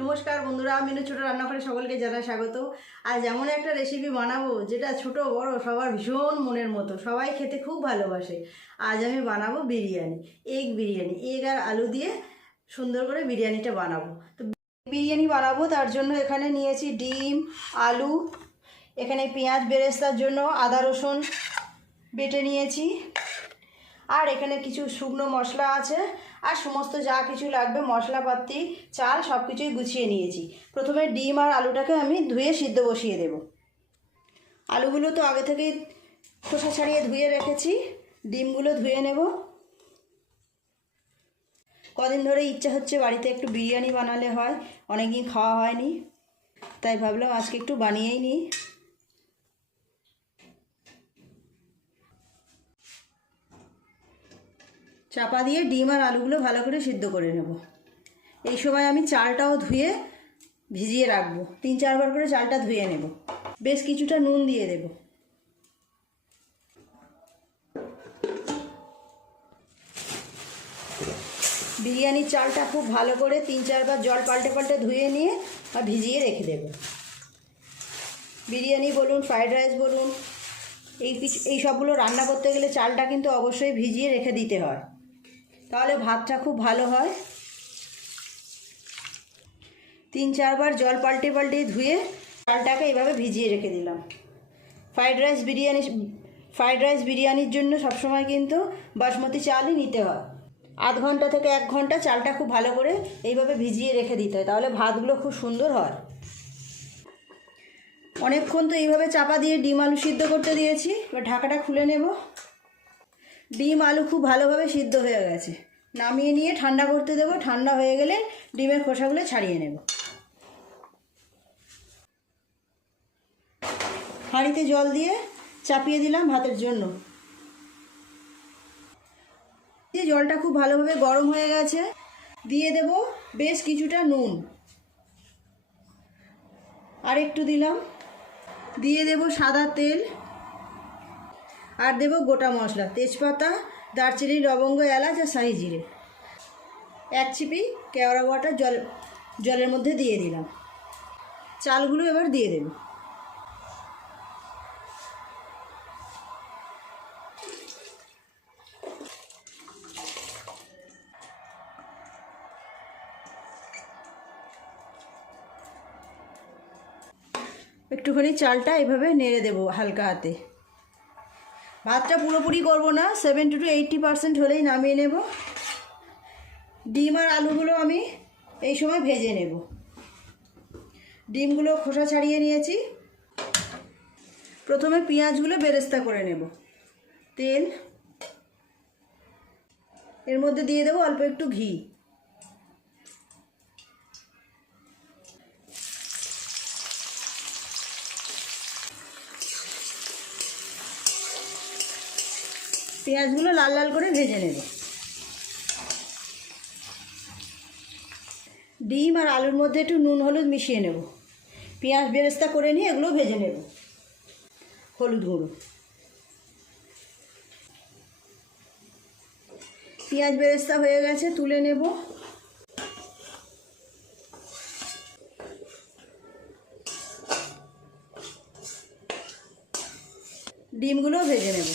নমস্কার বন্ধুরা, মিনু ছোট রান্নাঘরে সকলকে জানাই স্বাগত। আজ এমন একটা রেসিপি বানাবো যেটা ছোট বড় সবার ভীষণ মনের মতো, সবাই খেতে খুব ভালোবাসে। আজ আমি বানাবো বিরিয়ানি, এগ বিরিয়ানি। এগ আর আলু দিয়ে সুন্দর করে বিরিয়ানিটা বানাবো। তো বিরিয়ানি বানাবো তার জন্য এখানে নিয়েছি ডিম, আলু, এখানে পেঁয়াজ বেরেস্তার জন্য আদা রসুন বেটে নিয়েছি, আর এখানে কিছু শুকনো মশলা আছে, আর সমস্ত যা কিছু লাগবে মশলাপাতি, চাল সব কিছুই গুছিয়ে নিয়েছি। প্রথমে ডিম আর আলুটাকে আমি ধুয়ে সিদ্ধ বসিয়ে দেব। আলুগুলো তো আগে থেকেই খোসা ছাড়িয়ে ধুয়ে রেখেছি, ডিমগুলো ধুয়ে নেব। কদিন ধরে ইচ্ছা হচ্ছে বাড়িতে একটু বিরিয়ানি বানালে হয়, অনেকদিন খাওয়া হয়নি, তাই ভাবলাম আজকে একটু বানিয়েই নিই। চাপা দিয়ে ডিম আর আলুগুলো ভালো করে সিদ্ধ করে নেব। এই সময় আমি চালটাও ধুয়ে ভিজিয়ে রাখবো, 3-4 বার করে চালটা ধুয়ে নেব। বেশ কিছুটা নুন দিয়ে দেব। বিরিয়ানির চালটা খুব ভালো করে 3-4 বার জল পাল্টে পাল্টে ধুয়ে নিয়ে আর ভিজিয়ে রেখে দেব। বিরিয়ানি বলুন, ফ্রাইড রাইস বলুন, এই সবগুলো রান্না করতে গেলে চালটা কিন্তু অবশ্যই ভিজিয়ে রেখে দিতে হয়, তাহলে ভাতটা খুব ভালো হয়। 3-4 বার জল পাল্টে পাল্টে ধুয়ে চালটাকে এইভাবে ভিজিয়ে রেখে দিলাম। ফ্রাইড রাইস বিরিয়ানির জন্য সবসময় কিন্তু বাসমতি চালই নিতে হয়। আধ ঘন্টা থেকে 1 ঘন্টা চালটা খুব ভালো করে এইভাবে ভিজিয়ে রেখে দিতে হয়, তাহলে ভাতগুলো খুব সুন্দর হয়। অনেকক্ষণ তো এইভাবে চাপা দিয়ে ডিম আলু সিদ্ধ করতে দিয়েছি, এবার ঢাকাটা খুলে নেব। ডিম আলু খুব ভালোভাবে সিদ্ধ হয়ে গেছে, নামিয়ে নিয়ে ঠান্ডা করতে দেবো। ঠান্ডা হয়ে গেলে ডিমের খোসাগুলো ছাড়িয়ে নেব। হাঁড়িতে জল দিয়ে চাপিয়ে দিলাম ভাতের জন্য। যে জলটা খুব ভালোভাবে গরম হয়ে গেছে, দিয়ে দেব বেশ কিছুটা নুন, আর একটু দিলাম। দিয়ে দেব সাদা তেল, আর দেব গোটা মশলা, তেজপাতা, দারচিনি, লবঙ্গ, এলাচ আর শাহি জিরে। 1 চিপি কেওড়া ওয়াটার জলের মধ্যে দিয়ে দিলাম। চালগুলো এবার দিয়ে দেব। একটুখানি চালটা এভাবে নেড়ে দেব হালকা হাতে। ভাতটা পুরোপুরি করব না, 70 to 80% হলেই নামিয়ে নেব। ডিম আর আলুগুলো আমি এই সময় ভেজে নেব। ডিমগুলো খোসা ছাড়িয়ে নিয়েছি। প্রথমে পেঁয়াজগুলো বেরেস্তা করে নেব। তেল, এর মধ্যে দিয়ে দেবো অল্প একটু ঘি। পেঁয়াজগুলো লাল লাল করে ভেজে নেব। ডিম আর আলুর মধ্যে একটু নুন হলুদ মিশিয়ে নেব। পেঁয়াজ বেরেস্তা করে নিয়ে এগুলো ভেজে নেব। হলুদ গুঁড়ো, পেঁয়াজ বেরেস্তা হয়ে গেছে, তুলে নেব। ডিমগুলো ভেজে নেব।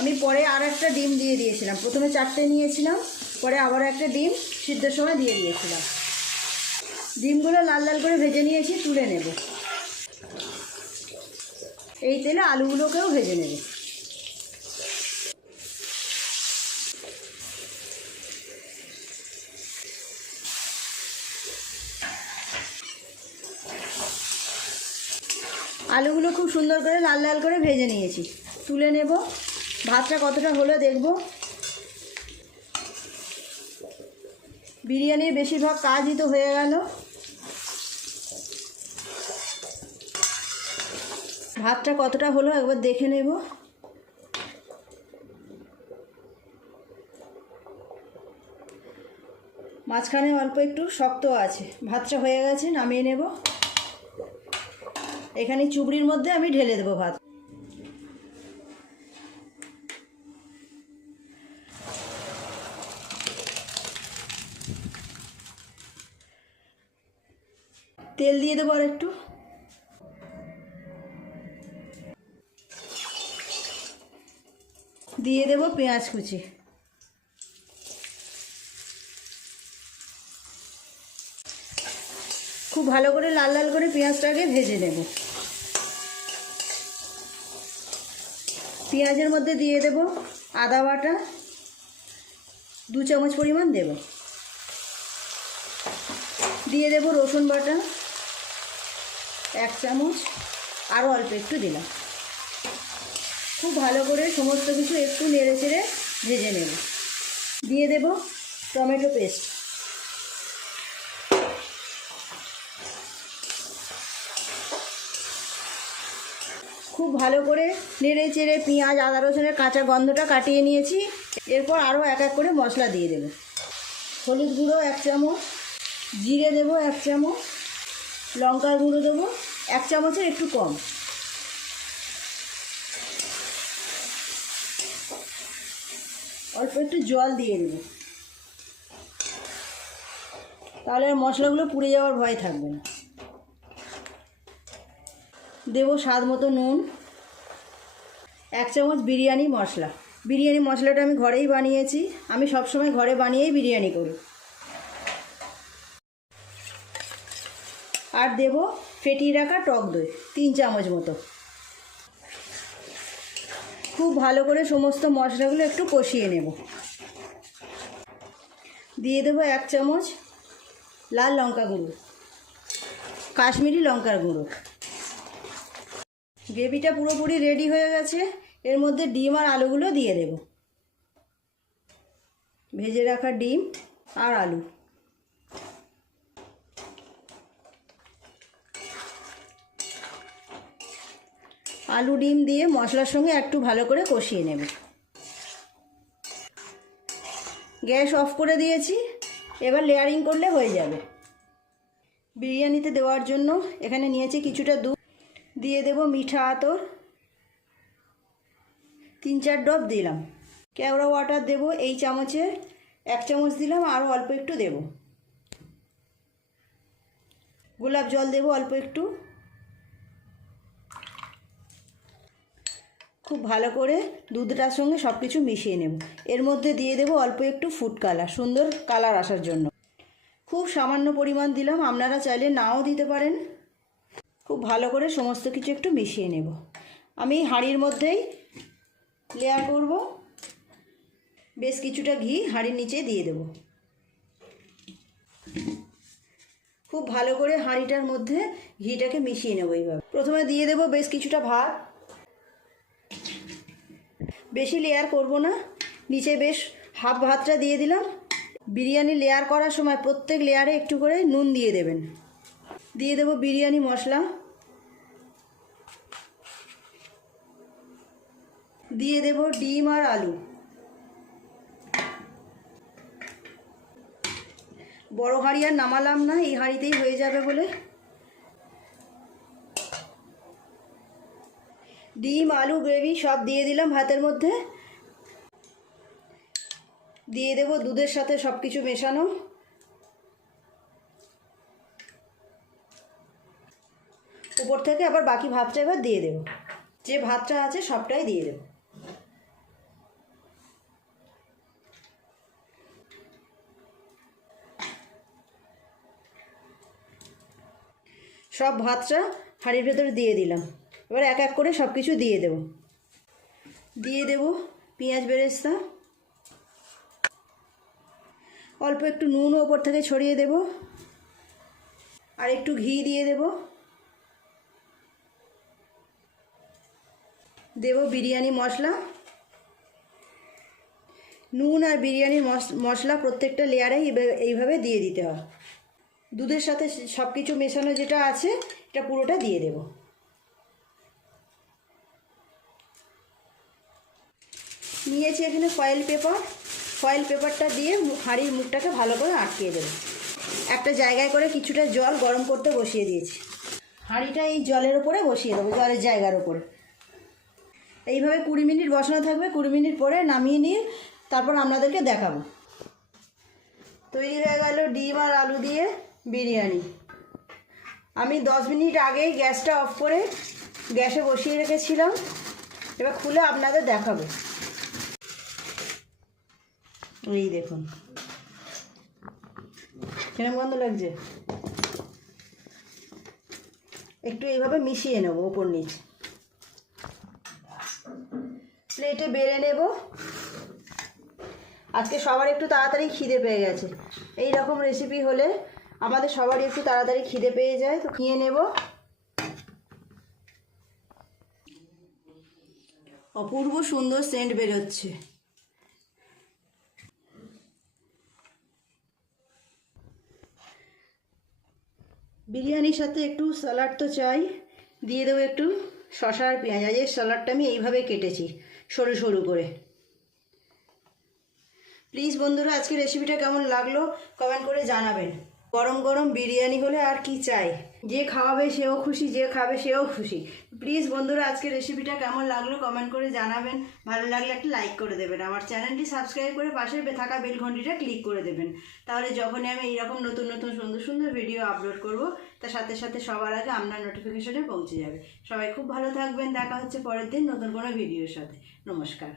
আমি পরে আর একটা ডিম দিয়ে দিয়েছিলাম, প্রথমে 4টে নিয়েছিলাম, পরে আবার একটা ডিম সিদ্ধর সময় দিয়ে দিয়েছিলাম। ডিমগুলো লাল লাল করে ভেজে নিয়েছি, তুলে নেব। এই তেলে আলুগুলোকেও ভেজে নেব। আলুগুলো খুব সুন্দর করে লাল লাল করে ভেজে নিয়েছি, তুলে নেব। ভাতটা কতটা হলো দেখব। বিরিয়ানির বেশিরভাগ কাজই তো হয়ে গেল। ভাতটা কতটা হলো একবার দেখে নেব। মাঝখানে অল্প একটু শক্ত আছে। ভাতটা হয়ে গেছে, নামিয়ে নেব। এখানে চুবড়ির মধ্যে আমি ঢেলে দেবো ভাত। তেল দিয়ে দেবো আর একটু। দিয়ে দেবো পেঁয়াজ কুচি। খুব ভালো করে লাল লাল করে পেঁয়াজটাকে ভেজে নেব। পেঁয়াজের মধ্যে দিয়ে দেব আদা বাটা 2 চামচ পরিমাণ দেব। দিয়ে দেব রসুন বাটা 1 চামচ, আরও অল্প একটু দিলাম। খুব ভালো করে সমস্ত কিছু একটু নেড়ে চেড়ে ভেজে নেব। দিয়ে দেব টমেটো পেস্ট। খুব ভালো করে নেড়ে চেড়ে পেঁয়াজ আদা রসুনের কাঁচা গন্ধটা কাটিয়ে নিয়েছি। এরপর আরও এক এক করে মশলা দিয়ে দেব। হলুদ গুঁড়ো 1 চামচ, জিরে দেব 1 চামচ, লঙ্কার গুঁড়ো দেবো 1 চামচের একটু কম। অল্প একটু জল দিয়ে দেব, তাহলে আর মশলাগুলো পুড়ে যাওয়ার ভয় থাকবে না। দেব স্বাদ মতো নুন, 1 চামচ বিরিয়ানি মশলা। বিরিয়ানি মশলাটা আমি ঘরেই বানিয়েছি, আমি সবসময় ঘরে বানিয়েই বিরিয়ানি করি। আর দেব ফেটিয়ে রাখা টক দই 3 চামচ মতো। খুব ভালো করে সমস্ত মশলাগুলো একটু কষিয়ে নেব। দিয়ে দেব 1 চামচ লাল লঙ্কা গুঁড়ো, কাশ্মীরি লঙ্কার গুঁড়ো। গ্রেভিটা পুরোপুরি রেডি হয়ে গেছে। এর মধ্যে ডিম আর আলুগুলো দিয়ে দেব। ভেজে রাখা ডিম আর আলু। আলু ডিম দিয়ে মশলার সঙ্গে একটু ভালো করে কষিয়ে নেব। গ্যাস অফ করে দিয়েছি, এবার লেয়ারিং করলে হয়ে যাবে। বিরিয়ানিতে দেওয়ার জন্য এখানে নিয়েছি কিছুটা দুধ। দিয়ে দেব মিঠা আতর 3-4 ড্রপ দিলাম। কেওড়া ওয়াটার দেব এই চামচে 1 চামচ দিলাম, আরও অল্প একটু দেব। গোলাপ জল দেব অল্প একটু। খুব ভালো করে দুধটার সঙ্গে সব কিছু মিশিয়ে নেব। এর মধ্যে দিয়ে দেব অল্প একটু ফুড কালার, সুন্দর কালার আসার জন্য। খুব সামান্য পরিমাণ দিলাম, আপনারা চাইলে নাও দিতে পারেন। খুব ভালো করে সমস্ত কিছু একটু মিশিয়ে নেব। আমি হাঁড়ির মধ্যেই লেয়ার করব। বেশ কিছুটা ঘি হাঁড়ির নিচে দিয়ে দেব। খুব ভালো করে হাঁড়িটার মধ্যে ঘিটাকে মিশিয়ে নেব। এইভাবে প্রথমে দিয়ে দেব বেশ কিছুটা ভাত। বেশি লেয়ার করব না, নিচে বেশ হাফ ভাতটা দিয়ে দিলাম। বিরিয়ানি লেয়ার করার সময় প্রত্যেক লেয়ারে একটু করে নুন দিয়ে দেবেন। দিয়ে দেব বিরিয়ানি মশলা। দিয়ে দেব ডিম আর আলু। বড় হাঁড়ি আর নামালাম না, এই হাঁড়িতেই হয়ে যাবে বলে। ডিম আলু গ্রেভি সব দিয়ে দিলাম ভাতের মধ্যে। দিয়ে দেব দুধের সাথে সব কিছু মেশানো। উপর থেকে আবার বাকি ভাতটা এবার দিয়ে দেব। যে ভাতটা আছে সবটাই দিয়ে দেব। সব ভাতটা হাঁড়ির ভেতরে দিয়ে দিলাম। এবার এক এক করে সব কিছু দিয়ে দেব। দিয়ে দেব পেঁয়াজ বেরেস্তা। অল্প একটু নুন ওপর থেকে ছড়িয়ে দেব। আর একটু ঘি দিয়ে দেব। দেব বিরিয়ানি মশলা। নুন আর বিরিয়ানির মশলা প্রত্যেকটা লেয়ারে এইভাবে দিয়ে দিতে হয়। দুধের সাথে সব কিছু মেশানো যেটা আছে এটা পুরোটা দিয়ে দেব। নিয়েছি এখানে ফয়েল পেপার। ফয়েল পেপারটা দিয়ে হাঁড়ির মুখটাকে ভালো করে আটকিয়ে দেব। একটা জায়গায় করে কিছুটা জল গরম করতে বসিয়ে দিয়েছি। হাঁড়িটা এই জলের ওপরে বসিয়ে দেবো, জলের জায়গার ওপরে। এইভাবে 20 মিনিট বসানো থাকবে। 20 মিনিট পরে নামিয়ে নিয়ে তারপর আপনাদেরকে দেখাবো। তৈরি হয়ে গেল ডিম আর আলু দিয়ে বিরিয়ানি। আমি 10 মিনিট আগেই গ্যাসটা অফ করে গ্যাসে বসিয়ে রেখেছিলাম। এবার খুলে আপনাদের দেখাবো। এই দেখুন কেমন গন্ধ লাগছে। একটু এইভাবে মিশিয়ে নেব ওপর নিচ, প্লেটে বেড়ে নেব। আজকে সবার একটু তাড়াতাড়ি খিদে পেয়ে গেছে, এই রকম রেসিপি হলে আমাদের সবারই একটু তাড়াতাড়ি খিদে পেয়ে যায়। তো খেয়ে নেব। অপূর্ব সুন্দর সেন্ট বেরোচ্ছে। বিরিয়ানির সাথে একটু স্যালাড তো চাই, দিয়ে দেবো একটু শসা আর পেঁয়াজ। আজের স্যালাডটা আমি এইভাবে কেটেছি সরু সরু করে। প্লিজ বন্ধুরা, আজকে রেসিপিটা কেমন লাগলো কমেন্ট করে জানাবেন। গরম গরম বিরিয়ানি হলে আর কি চাই, যে খাওয়াবে সেও খুশি, যে খাবে সেও খুশি। প্লিজ বন্ধুরা, আজকে রেসিপিটা কেমন লাগলো কমেন্ট করে জানাবেন। ভালো লাগলে একটা লাইক করে দেবেন, আমার চ্যানেলটি সাবস্ক্রাইব করে পাশে থাকা বেল ঘন্টিটা ক্লিক করে দেবেন। তাহলে যখনই আমি এইরকম নতুন নতুন সুন্দর সুন্দর ভিডিও আপলোড করব, তার সাথে সাথে সবার আগে আপনার নোটিফিকেশনে পৌঁছে যাবে। সবাই খুব ভালো থাকবেন। দেখা হচ্ছে পরের দিন নতুন কোনো ভিডিওর সাথে। নমস্কার।